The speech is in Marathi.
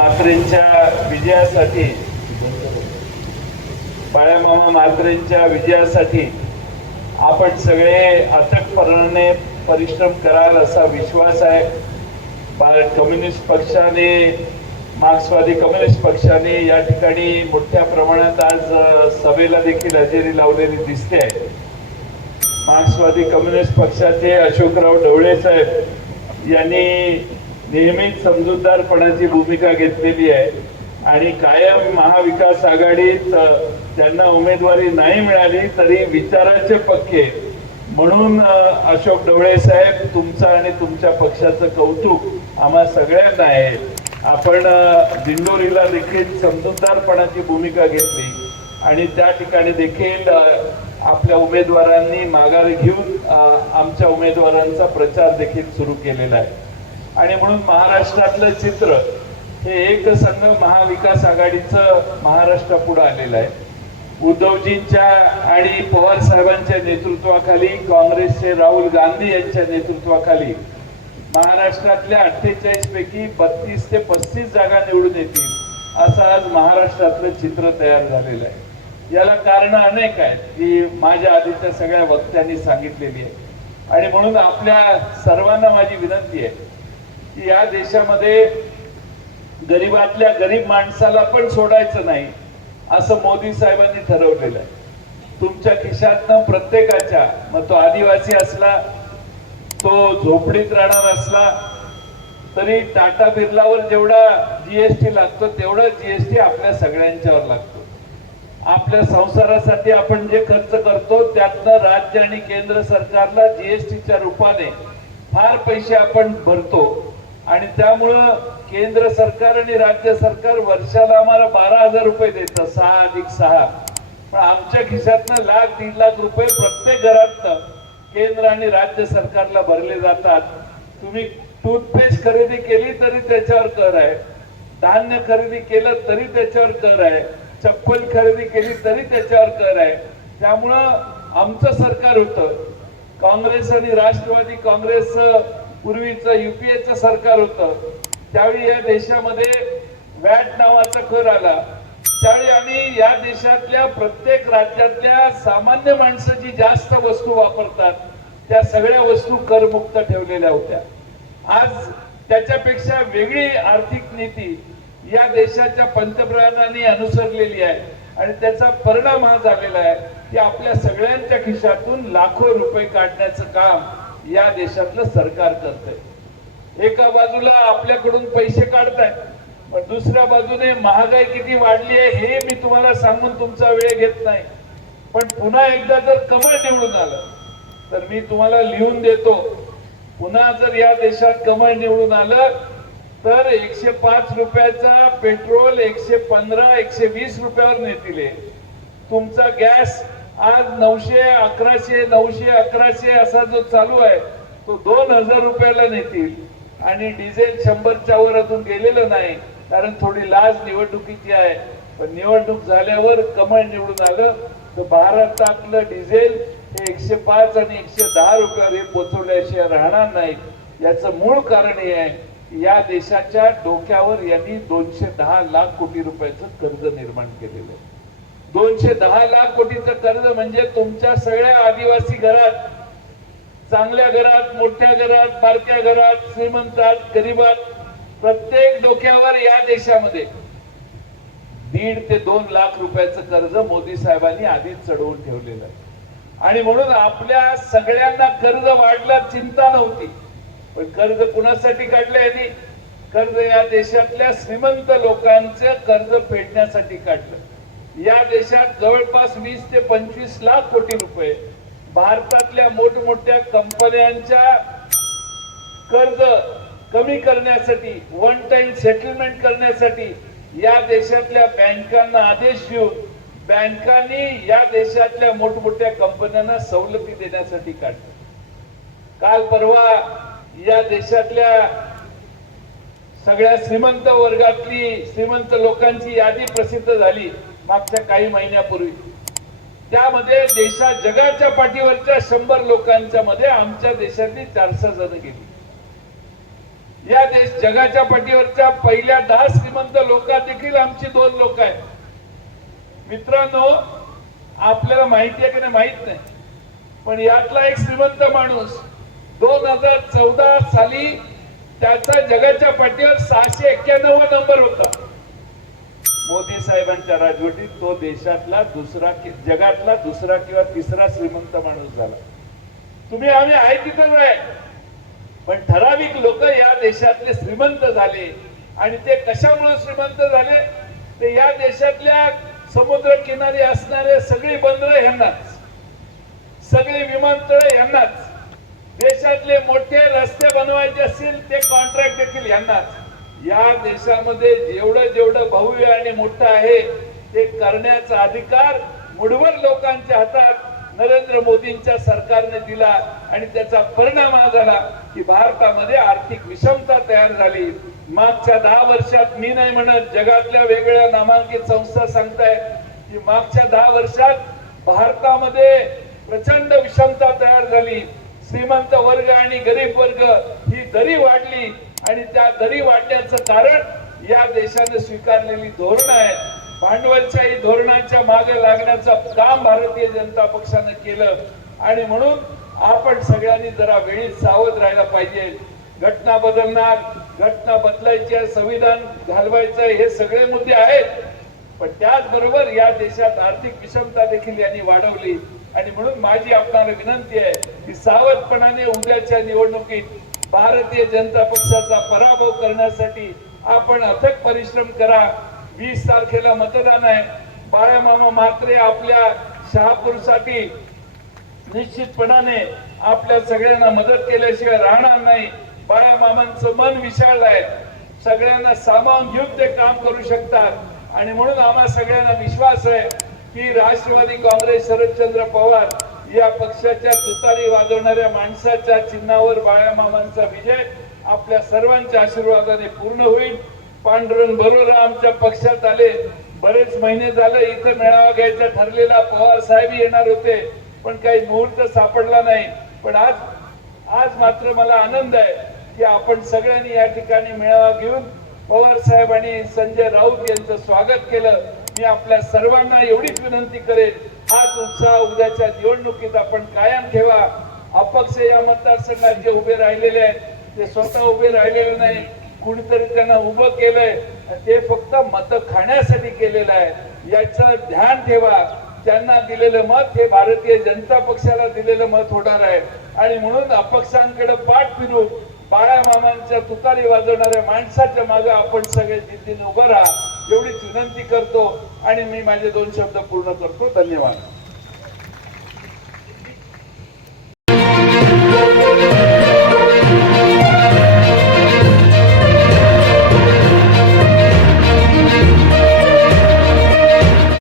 मात्रेंच्या विजयासाठी बाळ्यामामा मात्रेंच्या विजयासाठी आपण सगळे अथकपणाने परिश्रम कराल असा विश्वास आहे भारत कम्युनिस्ट पक्षाने मार्क्सवादी कम्युनिस्ट पक्षाने या ठिकाणी मोठ्या प्रमाणात आज सभेला देखील हजेरी लावलेली दिसते आहे मार्क्सवादी कम्युनिस्ट पक्षाचे अशोकराव ढवळे साहेब यांनी नेहमीच समजूतदारपणाची भूमिका घेतलेली आहे आणि कायम महाविकास आघाडीत त्यांना उमेदवारी नाही मिळाली तरी विचाराचे पक्के म्हणून अशोक ढवळे साहेब तुमचं आणि तुमच्या पक्षाचं कौतुक आम्हा सगळ्यांना आहे आपण दिंडोरीला देखील समजूतदारपणाची भूमिका घेतली आणि त्या ठिकाणी देखील आपल्या उमेदवारांनी माघार घेऊन आमच्या उमेदवारांचा प्रचार देखील सुरू केलेला आहे आणि म्हणून महाराष्ट्रातलं चित्र हे एक संघ महाविकास आघाडीच महाराष्ट्र पुढे आलेलं आहे उद्धवजींच्या आणि पवार साहेबांच्या नेतृत्वाखाली काँग्रेसचे राहुल गांधी यांच्या नेतृत्वाखाली महाराष्ट्रातल्या अठ्ठेचाळीस पैकी बत्तीस ते पस्तीस जागा निवडून येतील असं आज महाराष्ट्रातलं चित्र तयार झालेलं आहे याला कारण अनेक आहेत की माझ्या आधीच्या सगळ्या वक्त्यांनी सांगितलेली आहे आणि म्हणून आपल्या सर्वांना माझी विनंती आहे या देशामध्ये गरीबातल्या गरीब माणसाला पण सोडायचं नाही असं मोदी साहेबांनी ठरवलेलं आहे तुमच्या खिशातनं प्रत्येकाच्या मग तो आदिवासी असला तो झोपडीत राहणार असला तरी टाटा बिर्लावर जेवढा जीएसटी लागतो तेवढा जीएसटी आपल्या सगळ्यांच्यावर लागतो आपल्या संसारासाठी आपण जे खर्च करतो त्यातनं राज्य आणि केंद्र सरकारला जीएसटीच्या रूपाने फार पैसे आपण भरतो आणि त्यामुळं केंद्र सरकार आणि राज्य सरकार वर्षाला आम्हाला बारा हजार रुपये देत सहा अधिक सहा पण आमच्या खिशातनं लाख दीड लाख रुपये प्रत्येक घरात केंद्र आणि राज्य सरकारला भरले जातात तुम्ही टूथपेस्ट खरेदी केली तरी त्याच्यावर कर आहे धान्य खरेदी केलं तरी त्याच्यावर कर आहे चप्पल खरेदी केली तरी त्याच्यावर कर आहे त्यामुळं आमचं सरकार होतं काँग्रेस आणि राष्ट्रवादी काँग्रेस पूर्वीचं युपीएच सरकार होत त्यावेळी या देशामध्ये व्हॅट नावाचा कर आला त्यावेळी आम्ही या देशातल्या प्रत्येक राज्यातल्या सामान्य माणसं जी जास्त वस्तू वापरतात त्या सगळ्या वस्तू करमुक्त ठेवलेल्या होत्या आज त्याच्यापेक्षा वेगळी आर्थिक नीती या देशाच्या पंतप्रधानांनी अनुसरलेली आहे आणि त्याचा परिणाम हा झालेला आहे की आपल्या सगळ्यांच्या खिशातून लाखो रुपये काढण्याचं काम या देशातलं सरकार करत एका बाजूला आपल्याकडून पैसे काढताय पण दुसऱ्या बाजूने महागाई किती वाढली आहे हे मी तुम्हाला सांगून तुमचा वेळ घेत नाही पण पुन्हा एकदा जर कमळ निवडून आलं तर मी तुम्हाला लिहून देतो पुन्हा जर या देशात कमळ निवडून आलं तर एकशे पाच रुपयाचा पेट्रोल एकशे पंधरा एकशे वीस रुपयावर नेतील तुमचा गॅस आज नऊशे अकराशे नऊशे अकराशे असा जो चालू आहे तो दोन हजार रुपयाला नेतील आणि डिझेल शंभरच्या वर अजून गेलेलं नाही कारण थोडी लाज निवडणुकीची आहे पण निवडणूक झाल्यावर कमळ निवडून आलं तर भारतातलं डिझेल हे एकशे पाच आणि एकशे दहा रुपयावर हे पोचवल्याशिवाय राहणार नाही याचं मूळ कारण हे आहे की या देशाच्या डोक्यावर यांनी दोनशे दहा लाख कोटी रुपयाचं कर्ज निर्माण केलेलं आहे दोनशे दहा लाख कोटीचं कर्ज म्हणजे तुमच्या सगळ्या आदिवासी घरात चांगल्या घरात मोठ्या घरात बारक्या घरात श्रीमंतात गरीबात प्रत्येक डोक्यावर या देशामध्ये दीड ते दोन लाख रुपयाचं कर्ज मोदी साहेबांनी आधीच चढवून ठेवलेलं आहे आणि म्हणून आपल्या सगळ्यांना कर्ज वाढला चिंता नव्हती पण कर्ज कुणासाठी काढलं यांनी कर्ज या देशातल्या श्रीमंत लोकांचं कर्ज फेडण्यासाठी काढलं या देशात जवळपास वीस ते पंचवीस लाख कोटी रुपये भारतातल्या मोठमोठ्या कंपन्यांच्या कर्ज कमी करण्यासाठी वन टाइम सेटलमेंट करण्यासाठी या देशातल्या बँकांना आदेश देऊन बँकांनी या देशातल्या मोठमोठ्या कंपन्यांना सवलती देण्यासाठी काढली काल परवा या देशातल्या सगळ्या श्रीमंत वर्गातली श्रीमंत लोकांची यादी प्रसिद्ध झाली मागच्या काही महिन्यापूर्वी त्यामध्ये देशा जगाच्या पाठीवरच्या शंभर लोकांच्या मध्ये आमच्या देशातली चारशे जण गेली या देश जगाच्या पाठीवरच्या पहिल्या दहा श्रीमंत लोक देखील आमची दोन लोक आहेत मित्रांनो आपल्याला माहिती आहे की नाही माहित नाही पण यातला एक श्रीमंत माणूस दोन हजार चौदा साली त्याचा जगाच्या पाठीवर सहाशे एक्क्याण्णव नंबर होता मोदी साहेबांच्या राजवटीत तो देशातला दुसरा जगातला दुसरा किंवा तिसरा श्रीमंत माणूस झाला तुम्ही आम्ही आहे तिथं पण ठराविक लोक या देशातले श्रीमंत झाले आणि ते कशामुळे श्रीमंत झाले ते या देशातल्या समुद्र किनारी असणारे सगळी बंदर यांनाच सगळे विमानतळ यांनाच देशातले मोठे रस्ते बनवायचे असतील ते कॉन्ट्रॅक्ट देखील यांनाच या देशामध्ये जेवढं जेवढं भव्य आणि मोठं आहे ते करण्याचा अधिकार मुडवर लोकांच्या हातात नरेंद्र मोदींच्या सरकारने दिला आणि त्याचा परिणाम हा झाला की भारतामध्ये आर्थिक विषमता तयार झाली मागच्या दहा वर्षात मी नाही म्हणत जगातल्या वेगळ्या नामांकित संस्था सांगतायत की मागच्या दहा वर्षात भारतामध्ये प्रचंड विषमता तयार झाली श्रीमंत वर्ग आणि गरीब वर्ग ही दरी वाढली आणि त्या दरी वाढण्याचं कारण या देशाने स्वीकारलेली धोरण आहेत भांडवलशाही धोरणाच्या मागे लागण्याचं काम भारतीय जनता पक्षाने केलं आणि म्हणून आपण सगळ्यांनी जरा वेळी सावध राहायला पाहिजे घटना बदलणार घटना बदलायची आहे संविधान घालवायचं हे सगळे मुद्दे आहेत पण त्याचबरोबर या देशात आर्थिक विषमता देखील यांनी वाढवली आणि म्हणून माझी आपणाला विनंती आहे की सावधपणाने उद्याच्या निवडणुकीत भारतीय जनता पक्षाचा पराभव करण्यासाठी आपण अथक परिश्रम करा वीस तारखेला मतदान आहे बाळामामा मात्रे आपल्या शहापूरसाठी निश्चितपणाने आपल्या सगळ्यांना मदत केल्याशिवाय राहणार नाही बाळामामांचं मन विशाळ आहे सगळ्यांना सामावून घेऊन ते काम करू शकतात आणि म्हणून आम्हा सगळ्यांना विश्वास आहे की राष्ट्रवादी काँग्रेस शरदचंद्र पवार या पक्षाच्या तुतारी वाजवणाऱ्या माणसाच्या चिन्हावर मामांचा विजय आपल्या सर्वांच्या आशीर्वादाने पूर्ण होईल पांडुरंग बरोबर आमच्या पक्षात आले बरेच महिने झाले इथे मेळावा घ्यायचा ठरलेला पवार साहेब येणार होते पण काही मुहूर्त सापडला नाही पण आज आज मात्र मला आनंद आहे की आपण सगळ्यांनी या ठिकाणी मेळावा घेऊन पवार साहेब आणि संजय राऊत यांचं स्वागत केलं मी आपल्या सर्वांना एवढीच विनंती करेल हाच उत्साह उद्याच्या निवडणुकीत आपण कायम ठेवा अपक्ष या मतदारसंघात जे उभे राहिलेले आहेत ते स्वतः उभे राहिलेले नाही कुणीतरी त्यांना उभं केलंय ते फक्त मत खाण्यासाठी केलेलं आहे याचं ध्यान ठेवा त्यांना दिलेलं मत हे भारतीय जनता पक्षाला दिलेलं मत होणार आहे आणि म्हणून अपक्षांकडे पाठ फिरून बाळा मामांच्या तुतारी वाजवणाऱ्या माणसाच्या मागे आपण सगळे जिद्दीने उभं राहा एवढीच विनंती करतो आणि मी माझे दोन शब्द पूर्ण करतो धन्यवाद